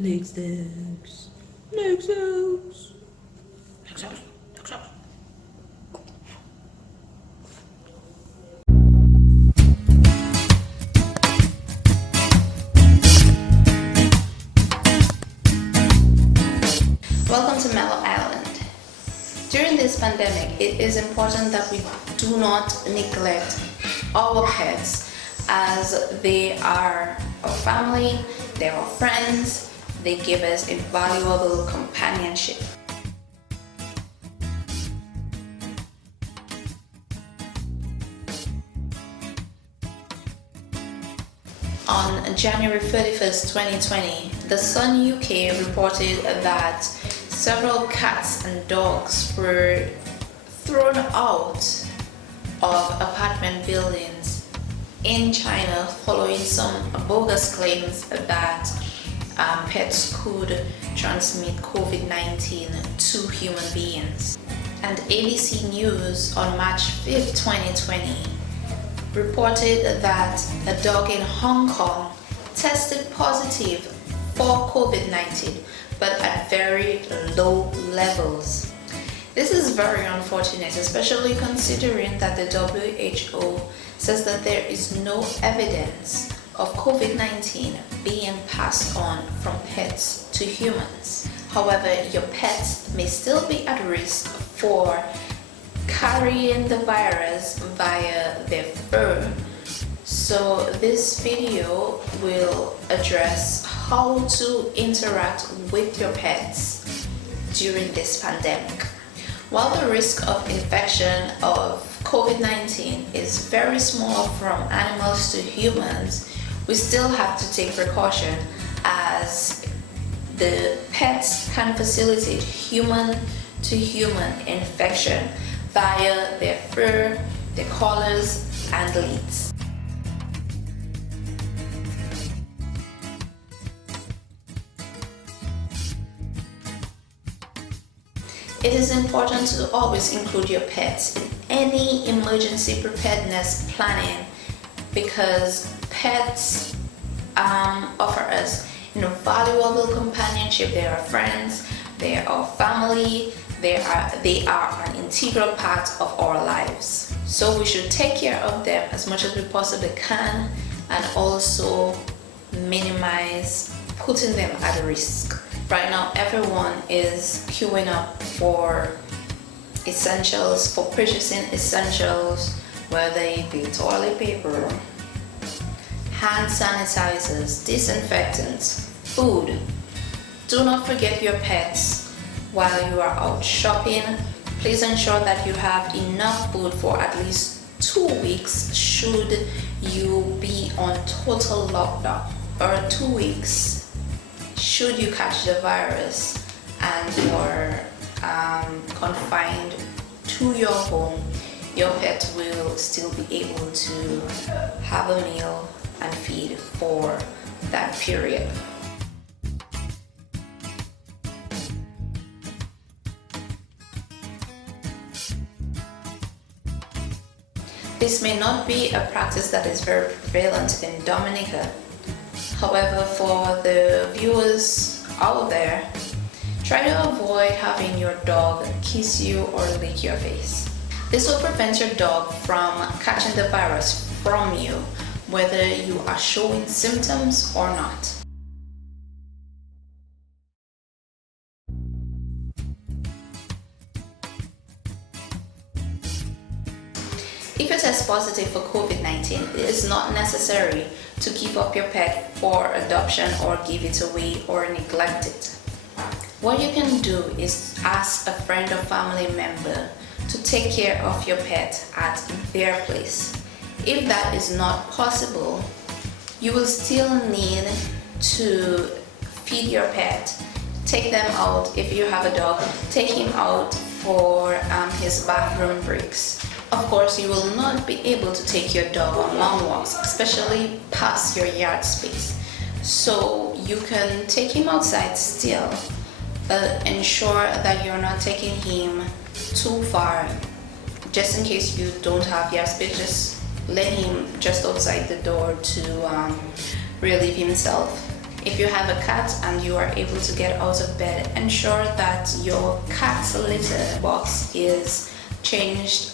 Legs, legs, legs, legs. Welcome to Mellow Island. During this pandemic, it is important that we do not neglect our pets, as they are our family, they are our friends, they give us invaluable companionship. On January 31st, 2020, The Sun UK reported that several cats and dogs were thrown out of apartment buildings in China following some bogus claims that pets could transmit COVID-19 to human beings. And ABC News on March 5th, 2020 reported that a dog in Hong Kong tested positive for COVID-19, but at very low levels. This is very unfortunate, especially considering that the WHO says that there is no evidence of COVID-19 being passed on from pets to humans. However, your pets may still be at risk for carrying the virus via their fur. So this video will address how to interact with your pets during this pandemic. While the risk of infection of COVID-19 is very small from animals to humans, we still have to take precaution, as the pets can facilitate human to human infection via their fur, their collars, and leads. It is important to always include your pets in any emergency preparedness planning, because pets offer us valuable companionship. They are friends, they are family, they are an integral part of our lives. So we should take care of them as much as we possibly can, and also minimize putting them at risk. Right now, everyone is queuing up for essentials, for purchasing essentials, whether it be toilet paper, hand sanitizers, disinfectants, food. Do not forget your pets while you are out shopping. Please ensure that you have enough food for at least 2 weeks should you be on total lockdown, or 2 weeks should you catch the virus and you're confined to your home. Your pet will still be able to have a meal and feed for that period. This may not be a practice that is very prevalent in Dominica. However, for the viewers out there, try to avoid having your dog kiss you or lick your face. This will prevent your dog from catching the virus from you, whether you are showing symptoms or not. If you test positive for COVID-19, it is not necessary to keep up your pet for adoption or give it away or neglect it. What you can do is ask a friend or family member to take care of your pet at their place. If that is not possible, you will still need to feed your pet. Take them out. If you have a dog, take him out for his bathroom breaks. Of course, you will not be able to take your dog on long walks, especially past your yard space. So you can take him outside still, but ensure that you're not taking him too far. Just in case you don't have yard space, just let him just outside the door to relieve himself. If you have a cat and you are able to get out of bed, ensure that your cat's litter box is changed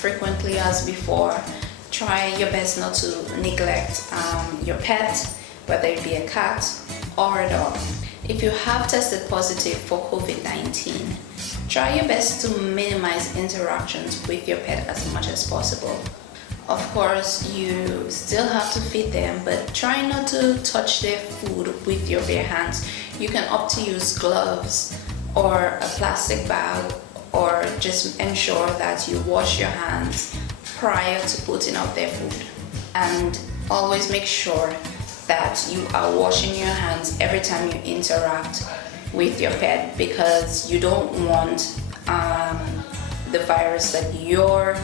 frequently as before. Try your best not to neglect your pet, whether it be a cat or a dog. If you have tested positive for COVID-19, try your best to minimize interactions with your pet as much as possible. Of course, you still have to feed them, but try not to touch their food with your bare hands. You can opt to use gloves or a plastic bag, or just ensure that you wash your hands prior to putting out their food. And always make sure that you are washing your hands every time you interact with your pet, because you don't want the virus that you're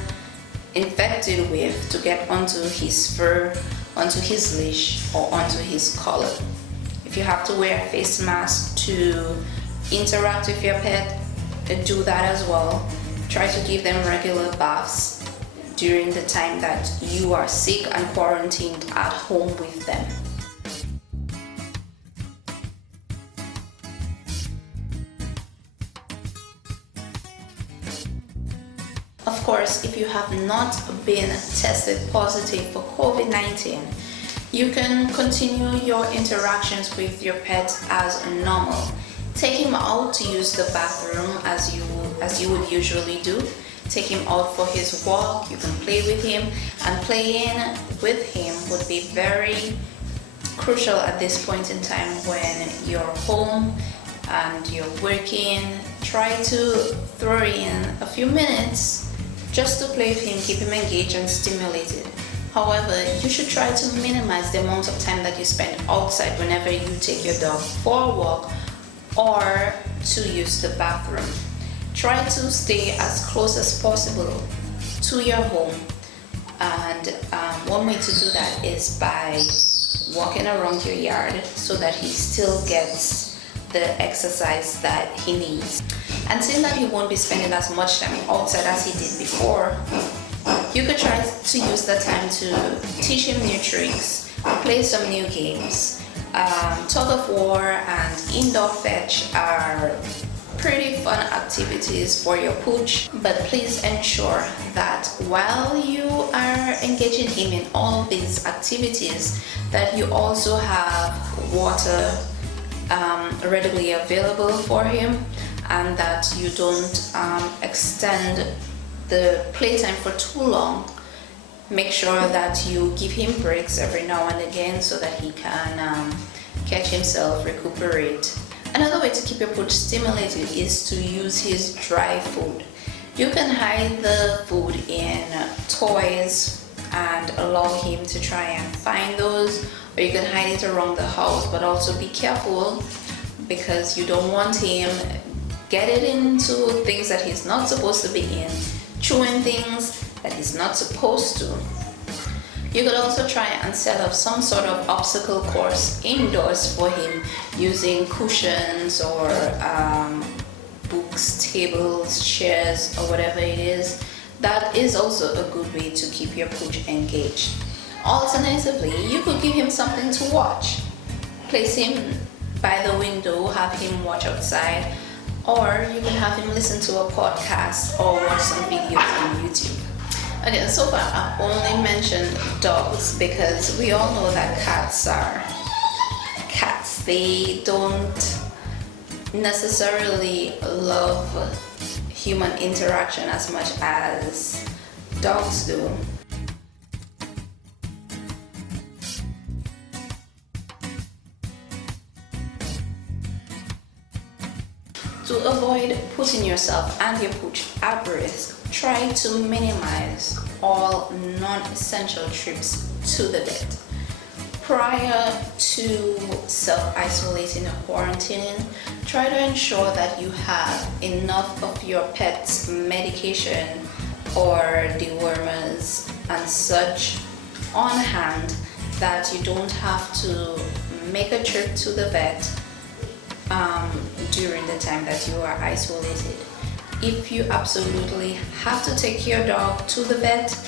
infected with to get onto his fur, onto his leash, or onto his collar. If you have to wear a face mask to interact with your pet, do that as well. Try to give them regular baths during the time that you are sick and quarantined at home with them. Of course, if you have not been tested positive for COVID-19, you can continue your interactions with your pet as normal. Take him out to use the bathroom as you would usually do. Take him out for his walk. You can play with him, and playing with him would be very crucial at this point in time when you're home and you're working. Try to throw in a few minutes just to play with him, keep him engaged and stimulated. However, you should try to minimize the amount of time that you spend outside whenever you take your dog for a walk or to use the bathroom. Try to stay as close as possible to your home, and one way to do that is by walking around your yard so that he still gets the exercise that he needs. And seeing that he won't be spending as much time outside as he did before, you could try to use that time to teach him new tricks, play some new games. Tug of war and indoor fetch are pretty fun activities for your pooch, but please ensure that while you are engaging him in all these activities, that you also have water readily available for him, and that you don't extend the playtime for too long. Make sure that you give him breaks every now and again so that he can catch himself, recuperate. Another way to keep your pooch stimulated is to use his dry food. You can hide the food in toys and allow him to try and find those, or you can hide it around the house, but also be careful because you don't want him getting into things that he's not supposed to be in, chewing things that he's not supposed to. You could also try and set up some sort of obstacle course indoors for him using cushions or books, tables, chairs, or whatever it is. That is also a good way to keep your pooch engaged. Alternatively, you could give him something to watch. Place him by the window, have him watch outside, or you can have him listen to a podcast or watch some videos on YouTube. Okay, so far I've only mentioned dogs because we all know that cats are cats. They don't necessarily love human interaction as much as dogs do. To avoid putting yourself and your pooch at risk, try to minimize all non-essential trips to the vet. Prior to self-isolating or quarantining, try to ensure that you have enough of your pet's medication or dewormers and such on hand that you don't have to make a trip to the vet during the time that you are isolated. If you absolutely have to take your dog to the vet,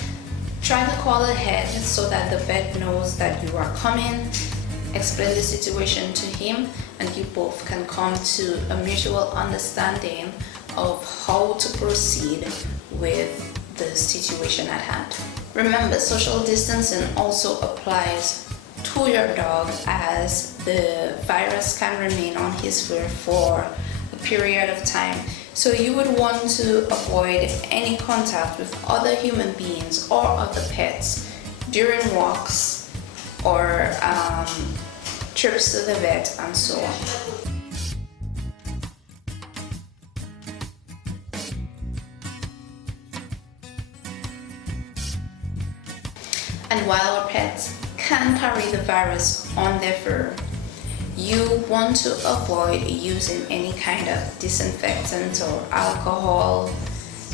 try to call ahead so that the vet knows that you are coming, explain the situation to him, and you both can come to a mutual understanding of how to proceed with the situation at hand. Remember, social distancing also applies to your dog, as the virus can remain on his fur for a period of time. So you would want to avoid any contact with other human beings or other pets during walks or trips to the vet and so on. And while our pets can carry the virus on their fur, you want to avoid using any kind of disinfectant or alcohol,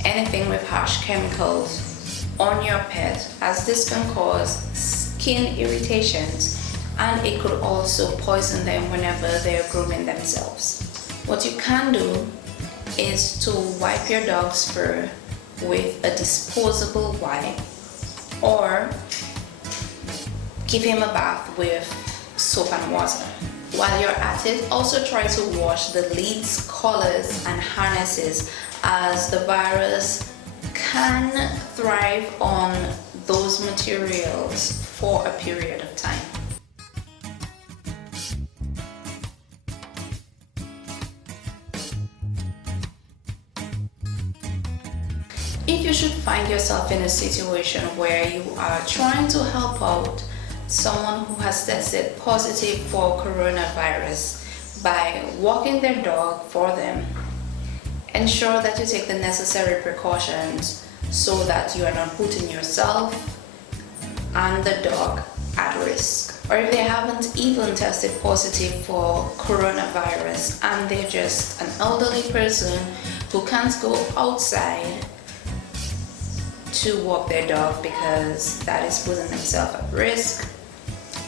anything with harsh chemicals on your pet, as this can cause skin irritations and it could also poison them whenever they're grooming themselves. What you can do is to wipe your dog's fur with a disposable wipe, or give him a bath with soap and water. While you're at it, also try to wash the leads, collars and harnesses, as the virus can thrive on those materials for a period of time. If you should find yourself in a situation where you are trying to help out someone who has tested positive for coronavirus by walking their dog for them, ensure that you take the necessary precautions so that you are not putting yourself and the dog at risk. Or if they haven't even tested positive for coronavirus and they're just an elderly person who can't go outside to walk their dog because that is putting themselves at risk,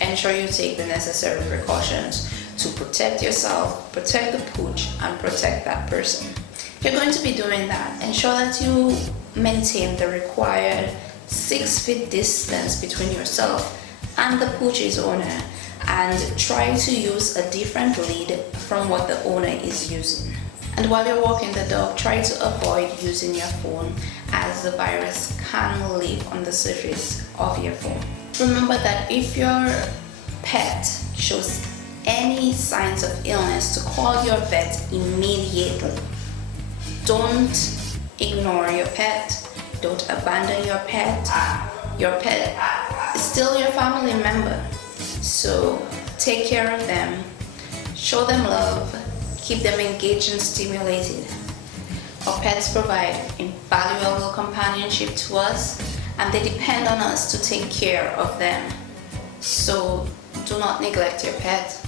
ensure you take the necessary precautions to protect yourself, protect the pooch, and protect that person. If you're going to be doing that, ensure that you maintain the required 6 feet distance between yourself and the pooch's owner, and try to use a different lead from what the owner is using. And while you're walking the dog, try to avoid using your phone, as the virus can live on the surface of your phone. Remember that if your pet shows any signs of illness, to call your vet immediately. Don't ignore your pet. Don't abandon your pet. Your pet is still your family member. So take care of them, show them love, keep them engaged and stimulated. Our pets provide invaluable companionship to us, and they depend on us to take care of them. So do not neglect your pet.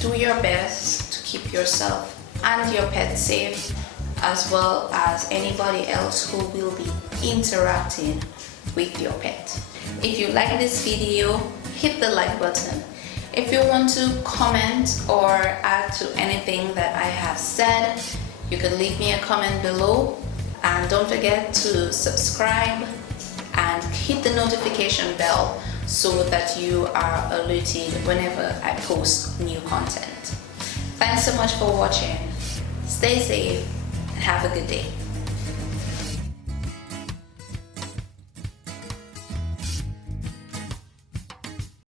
Do your best to keep yourself and your pet safe, as well as anybody else who will be interacting with your pet. If you like this video, hit the like button. If you want to comment or add to anything that I have said, you can leave me a comment below, and don't forget to subscribe and hit the notification bell so that you are alerted whenever I post new content. Thanks so much for watching. Stay safe and have a good day.